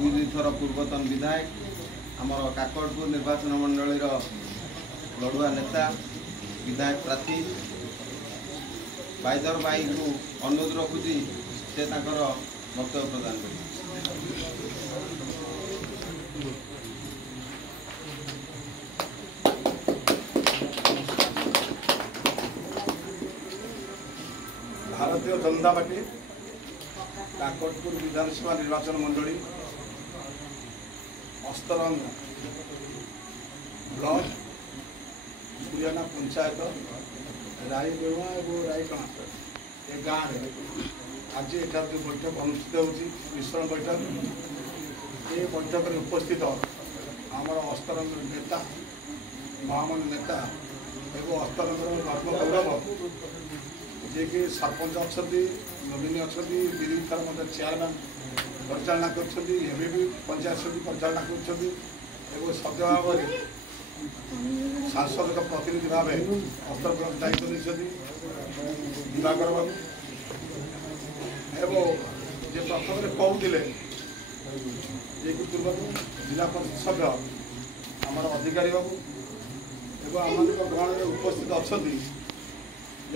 दुई थर पूर्वतन विधायक आमर काकड़पुर निर्वाचन मंडल लड़ुआ नेता विधायक प्रार्थी बाईधर भाई को अनुरोध रखुची से वक्तव्य प्रदान कर भारतीय जनता पार्टी काकड़पुर विधानसभा निर्वाचन मंडली अस्तरंग ब्लॉक पुराना पंचायत रायगढ़ और रायकणा ए गाँव में आज एठार जो बैठक अनुष्ठित होती मिश्रण बैठक ये बैठक में उपस्थित आमर अस्तरंग नेता महामन नेता एवं अस्तरंग धर्मगौरव जे कि सरपंच अच्छा नवीन अच्छा विरोधी थर मध्य चेयरमैन परिचालना कर पंचायत समिति परिचालना कर सत्य भाव सांसद प्रतिनिधि भाव अस्तर ब्लक दायित्व नहीं दिवाकर बाबू एवं जे प्रथम कहते जे कि पूर्व जिला परिषद सभ्य आमर अधिकारी बाबू एवं आम गण में उपस्थित अच्छा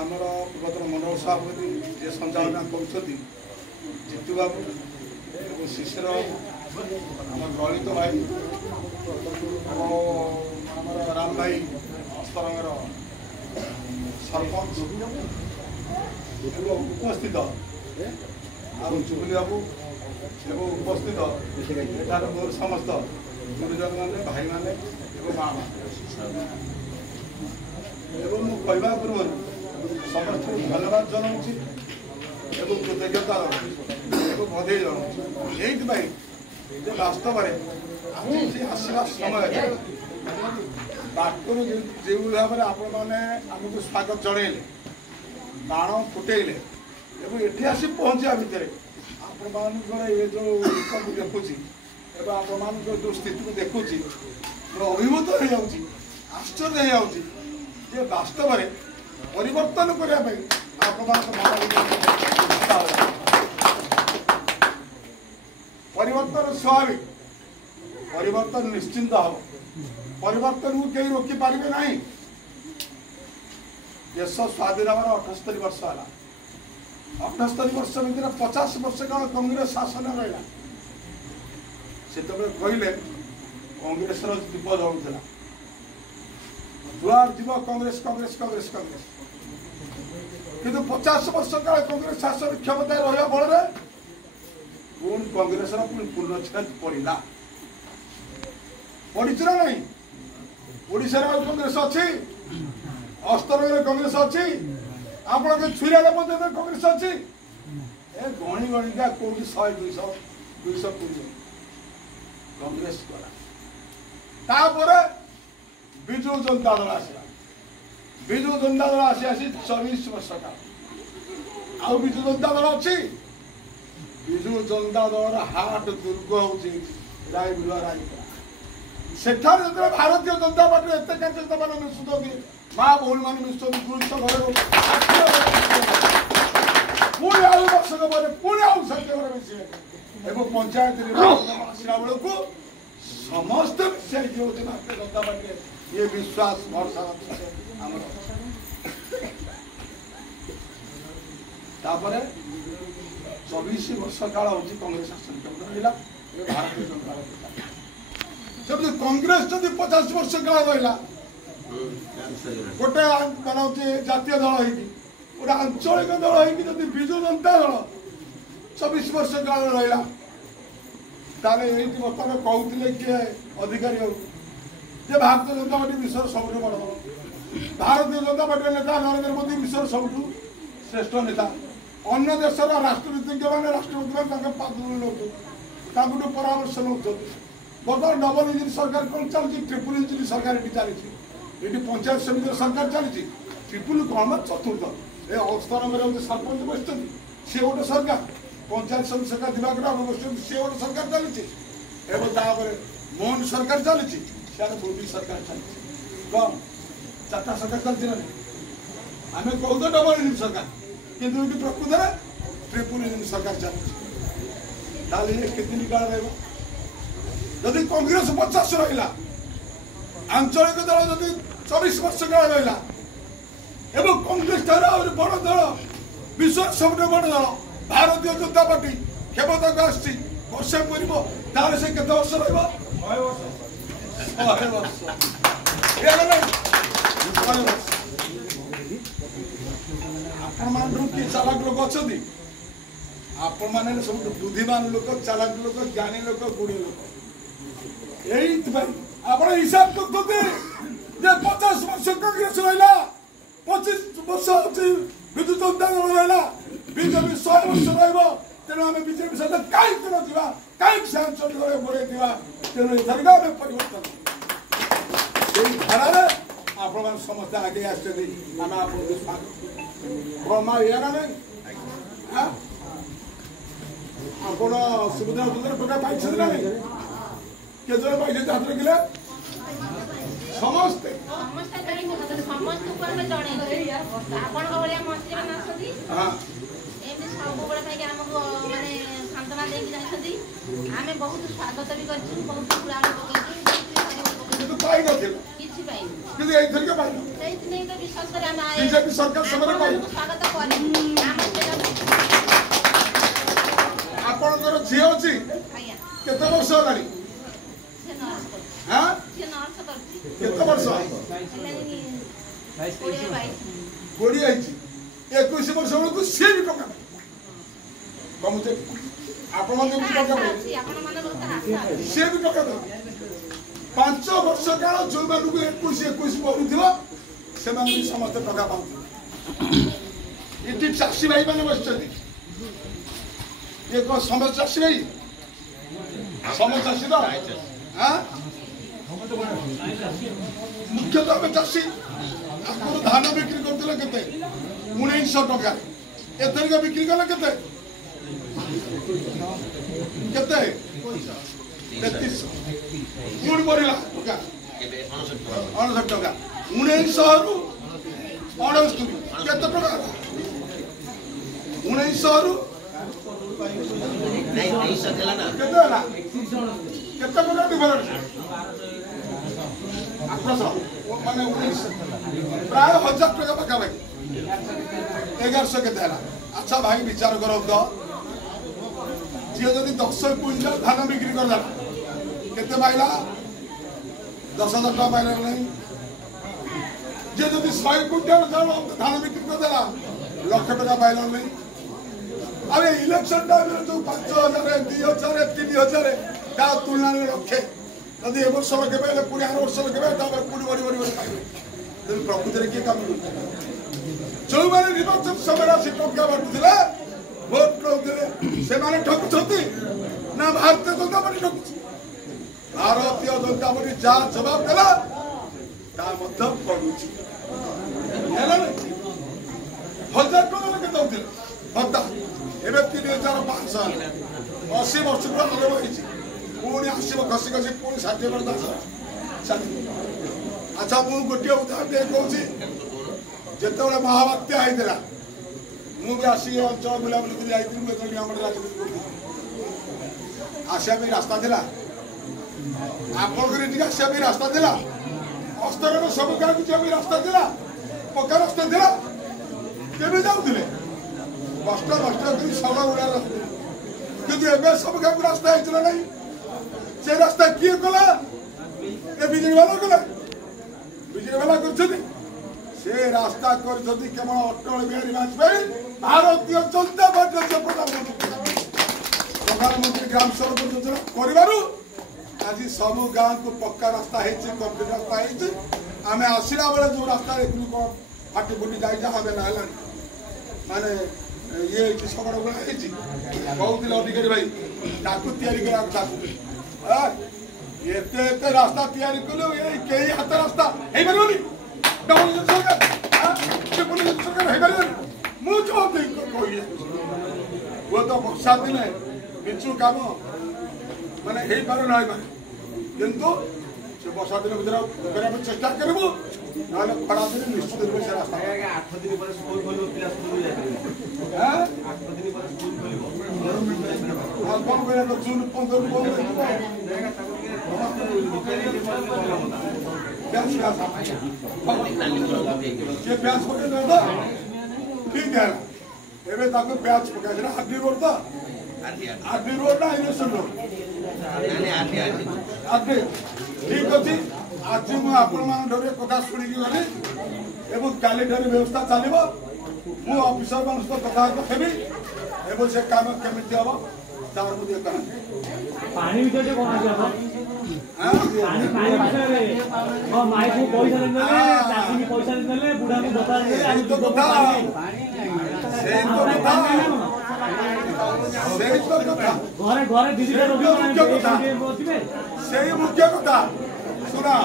आमर पूर्वतन मंडल सभापति जे संचालना कर जीतू बाबू और शिशिर आम ललित भाई आमर राम भाई अस्तरंगर सरपंच उपस्थित चुगली बाबू एवं उपस्थित एठार मोर समस्त गुरुजन मैंने भाई मैंने माँ एवं कहवा पूर्व समस्त धन्यवाद जनाऊँगी एवं कृतज्ञता एवं बधाई जनाऊँगी ये वास्तव में आसवा समय बाटू जो भाव में आपण मैंने आमको स्वागत जनइले बाण फुटेले एवं ये आसी पहुँचा भितर आपण ये जो देखुची आपण जो स्थिति को देखुची अभिभूत हो जाऊँगी आश्चर्य हो जाऊँगी जे वास्तव में परिवर्तन करने परिवर्तन स्वाभाविक परिवर्तन निश्चिंत हम परिवर्तन को कहीं रोकी पारे ना देश स्वाधीन हमारा 78 वर्ष है 78 वर्ष भितर 50 वर्ष काल कांग्रेस शासन रहा से कहले कांग्रेस दीप जलुला जुआर जीव कांग्रेस कांग्रेस कांग्रेस कांग्रेस किंतु 50 वर्ष काल कांग्रेस शासन क्षमता रहा फल पुणी कांग्रेस पूर्णछेद पड़ा पड़ी ना नहीं ओडिशा कांग्रेस अच्छी अस्तरंग कांग्रेस अच्छी आप छुरा कांग्रेस अच्छी ए गणी गणिका कौन 100 200 कांग्रेस गला विजु जनता दल आसला विजु जनता दल आसी 24 वर्ष काल आउ विजु जनता दल अच्छी विजु जनता दल हाट दुर्ग होगी रायगुड़ा रायगढ़ सेठार भारतीय जनता पार्टी एत कार्यकर्ता मान मिशुंट माँ भौणी मैंने मिशुंट पुरुष घर पुणी आउ वर्षक पर पुणी आउ षाठी घर मिसे एवं पंचायत आसला बेलू समस्त भारतीय जनता पार्टी ये विश्वास भरसा आमर 24 वर्ष काल हूँ कांग्रेस शासन क्षमता रहा भारतीय जनता पार्टी जब कांग्रेस जब 50 वर्ष काल रहा गोटे मानते जातीय दल गोटे आंचलिक दल होती विजु जनता दल 24 वर्ष काल रहा बर्तमान कहते किए अधिकारी जे भारतीय जनता पार्टी विश्व सब बड़ दल भारतीय जनता पार्टी नेता नरेंद्र मोदी विश्व सब श्रेष्ठ नेता अन्य देशर राष्ट्रनीतिज्ञ मैंने राष्ट्रपति मैंने परामर्श नौ बर्तमान डबल इंजिन सरकार कौन चलती ट्रिपल इंजिन सरकार ये चली ये पंचायत समिति सरकार चली ट्रिपल कौन चतुर्थ ये स्तर में सरपंच बस सी गोटे सरकार पंचायत समिति सरकार दिवाकर बस सी गोटे सरकार चली मोहन सरकार चली मोदी सरकार चली कौन 4टा सरकार चलती ना आम कहू तो डबल इंजिन सरकार किंतु प्रकृत में ट्रिपल इंजिन सरकार चलती के काल रहा जदि कांग्रेस 50 रहा आंचलिक दल जदि 24 वर्ष काल रहा एवं कांग्रेस ठार बड़ दल विश्व सबुठ बड़ दल भारतीय जनता पार्टी क्षमता को आसी वर्षे पूर्व से केते वर्ष आपण मान किए चालाक लोक अच्छा आपण मैंने सब बुद्धिमान लोक चालाक लोक ज्ञानी लोक गुणी लोक यही आप हिसाब करते 50 वर्ष कांग्रेस रहा 25 वर्ष विजु जनता दल रहा बीजेपी 100 वर्ष रेणु आम बीजेपी सहित कहीं कहीं से आंचलिक गोड़े तेणु एथरिक आम परिवर्तन धारा आपण समस्त आगे आम ब्रह्मा या नहीं आपण सुविधा टका पाई ना नहीं केजन पाई हाथ रखिले समस्ते बहुत स्वागत भी आपणकर झी अच्छी केते वर्ष होलानी हां केते वर्ष 20 आइछि 21 वर्ष को से भी टका कमुते आपण मन भी टका से भी टका 5 वर्ष काल जो मानु 21 पढुथिबो से मानु समस्त टका पाउ इति चासी भाई माने बसछथि ये को समस्त चासी भाई समस्त चासी तो हां मुख्यतः चासी आपको धान बिक्री करथिले केते 1900 टका एथर के बिक्री कला केते केते 33 गुण बरिला टका केते 69 टका 1900 रु 69 केते टका 1900 रु नहीं 2300 देला ना केते होला केते टका डिफरेंस माने 19 प्राय 1000 टका पका भाई 1100 के देला अच्छा भाई विचार करो तो जे जदि 10 क्विंटल धान बिक्री करला केते पाइला 10000 टका पाइला नहीं जे जदि 100 क्विंटल धान बिक्री करला लाख टका पाइला नहीं अरे इलेक्शन टाइम में जो 5000 2000 3000 ता तुलना में रखे यदि ए वर्ष लगे पहले पूरी 8 वर्ष लगे तापर पूरी बड़ी पाइबे तेन प्रकृति रे के काम जो माने निर्वाचन समय राशि टका बांटुथिले भोट करउथिले से माने ठकुछथि ना भारतीय जनता पार्टी ठकुछि भारतीय जनता पार्टी जा जवाब देला ता मध्य पडुछि हेला नहीं 1000 टका लगे दउथिले भत्ता एबे 3500 80 वर्ष पर आलो होइछि पुणी आसब खसी खसी पुणी 60 वर्ष अच्छा मु गोटे उदाहरण कहूँ जिते महाबात्या होता मुझे आसिक अंचल बुलाबुली कर राजनीति आसा रास्ता था आपंकर आसा रास्ता था अस्तर सब गाँव को जाए रास्ता था पक्का रास्ता था केवे जाऊे कष्ट कष्ट कर सड़ा उड़ा रास्ता कि सब गाँव को रास्ता होता नहीं से रास्ता किए कला ए बिजेडी वाला कला बिजेडी वाला कर से रास्ता कर केवल अटल बिहारी वाजपेयी भारतीय जनता पार्टी प्रधानमंत्री ग्राम सड़क योजना कर आज सब गाँव को पक्का रास्ता कंप्लीट रास्ता आम आसला बेले जो रास्ता देखू फाटी फुटी जाए आम ना माने ये शगड़ गुड़ा कहते अधिकारी भाई एते रास्ता तैयारी कलु कई हाथ रास्ता हे परबनी डबल सरकार सरकार हे परबनी मु जवाब दे कहि वो तो वर्षा दिन बिचु काम माने हे पार नै पारे किंतु से वर्षा दिन भीतर करा चेष्टा करबो नहले खरा दिन निश्चित रूप से रास्ता 8 दिन पर स्कूल खोलिबो पिला स्कूल जाय हां 8 दिन पर स्कूल खोलिबो आ कोन करे तो जून 15 को ये प्याज पके दे दो ठीक है एबे ताको प्याज पके जरा आदि रोड तो आदि रोड ना इलेक्शन रोड आदि ठीक अछि आज मु आपण मान डरे कथा सुनी गले एबो काली डरे व्यवस्था चलिबो मु ऑफिसर मान सहित कथा हेबी एबो से काम केमिति हबो तार मु दे करा पानी विषय कोन आछो हां पानी विषय रे ओ माई को पैसा देले चाची की पैसा देले बुढ़ा को बता देले सेही तो कथा घरे घरे दीदी के रोगी बने सेही मुख्य कथा सुना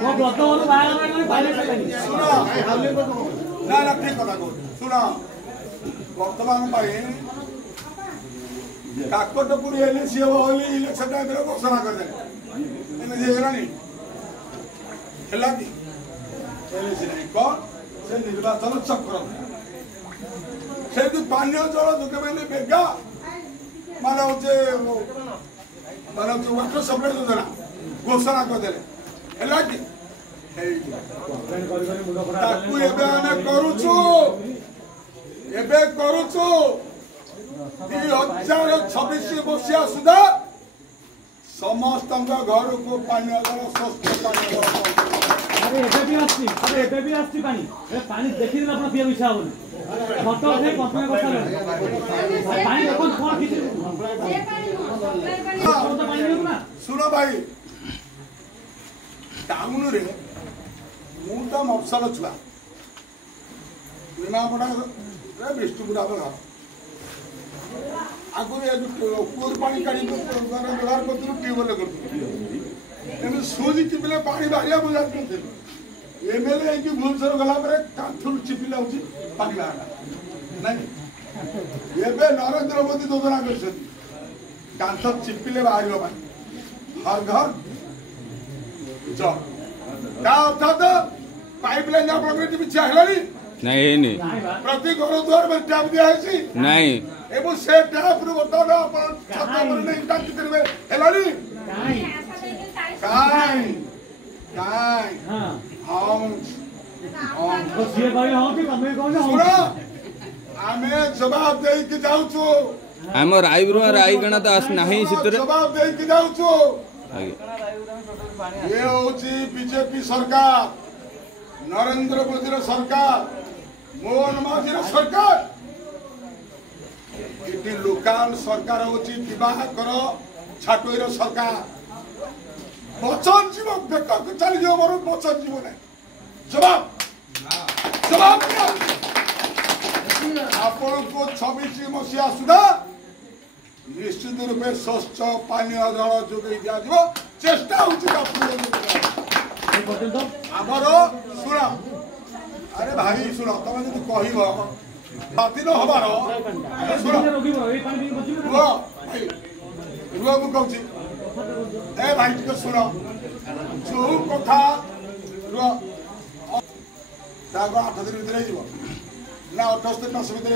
वो ब्रत वाला बाहर में पानी चलेनी सुना ना ना ठीक कथा को सुना वर्तमान पाए काकटपुर एले सीए होली इलेक्शन टाइम रे घोषणा कर दे एने जे हेलानी हेला की एले से नहीं को से निर्वाचन चक्र से पानी जल जोगे बेले बेगा माने वाटर सप्लाई योजना घोषणा कर दे हेला की ताकू एबे आने करूछु 2026 मसीहा सुधा समस्त घर को पानी जल स्वस्थ पानी अरे एबे भी आस्ती पानी ए पानी देखि दिन अपन पिया इच्छा होनी फोटो से कंपनी करता पानी देखो कोन किछ पानी सुनो भाई टाउन रे मु तो मफसल छुआ निमापड़ा रे बिष्णुपुरा घर आगुरी कूर पानी काढ़ी व्यवहार करते ट्यूबवेल करते सूझ चिपिले पानी बाहर बुझाते एमएलए कि भुवनेश्वर गला कांथुर चिपिला पानी बाहर नहीं एबे नरेंद्र मोदी योजना कर कांथ चिपिले बाहर हर घर जल अर्थात पाइपलाइन आपकी पिछा है नहीं प्रति घर द्वार में टैप दिया नहीं एवं से टैप रे बताओ ना अपन छत पर नहीं टाकी करबे हेलानी काई हां तो से भाई हां कि कमे कोन सुनो आमे जवाब देई के जाऊ छु हम रायगण तो आस नहीं सितरे जवाब देई के जाऊ छु ये होची बीजेपी सरकार नरेंद्र मोदी सरकार मोहन माझी सरकार ये लोकाल सरकार होची दिवाकर छाटोईर सरकार बचन जीव बेक चली जाओ मोर बचन जीव नहीं जवाब आपण को 26 मसीहा सुधा निश्चित रूपे स्वच्छ पानी जल जोगे दिया चेष्टा होची आमर शुण अरे भाई शुण तुम जो कह दिन हबार शुण रुह मु कहूँ ए भाई टे शुण जो कथा रुह 8 दिन भितर ना 78 मास भितर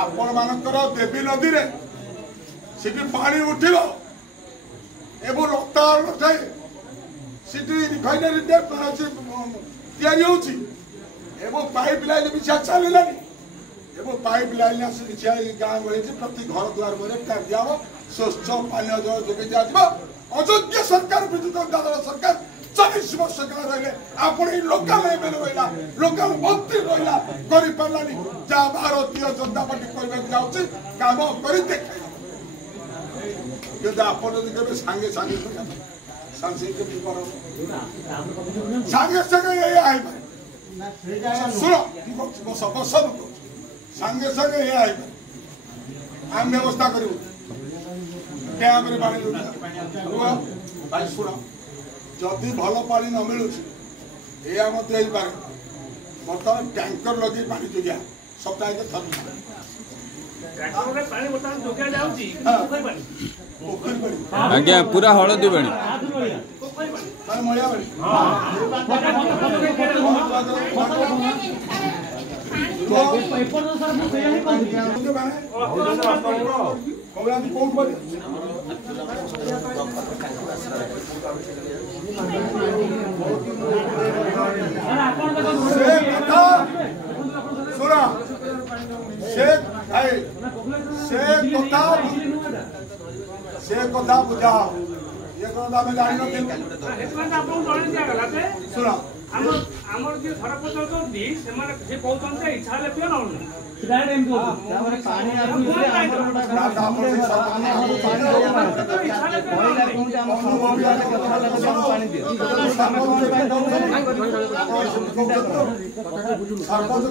आपण मानकर देवी नदी रे सिटी पानी उठिब एवं लता नथाए सिटी रिफाइनरी तैयारी होची एवं पाइप लाइन भी चलानी एवं पाइप लाइन गाँव गए प्रति घर द्वार में टैप दिया स्वच्छ पानी जल जोगे दिया अयोग्य सरकार विद्युत जनता दल सरकार 40 वर्ष काल रही आपण लोकाल एमएलए रहा लोकाल मंत्री रहा कर पारानी जहाँ भारतीय जनता पार्टी कहना जाऊँगी काम कर देखा आप सागे सागे सागे सागे ये आई शुण सब सागे सागे ये आई आम व्यवस्था करूँ डैम रे पानी रुह भाई शुण जदि भल पानी न मिलूँ या बर्तमान टैंकर लगे पानी जोगिया सप्ताह के थर आज्ञा पूरा हलदी बनी मलिया ଏପର୍ଯ୍ୟନ୍ତ ସାର୍ ମୁଁ ସେଇଆ ହିଁ କହୁଥିଲି। ଆପଣ ଦେଖନ୍ତୁ से कथा बुझा ये कथा में जानि न सुन ଆମର ଯିଏ ସରପଞ୍ଚ ଅଛନ୍ତି ସେମାନେ ସେ କହୁଛନ୍ତି ଇଚ୍ଛା ହେଲେ ପିଅ ନହେଲେ सरपंच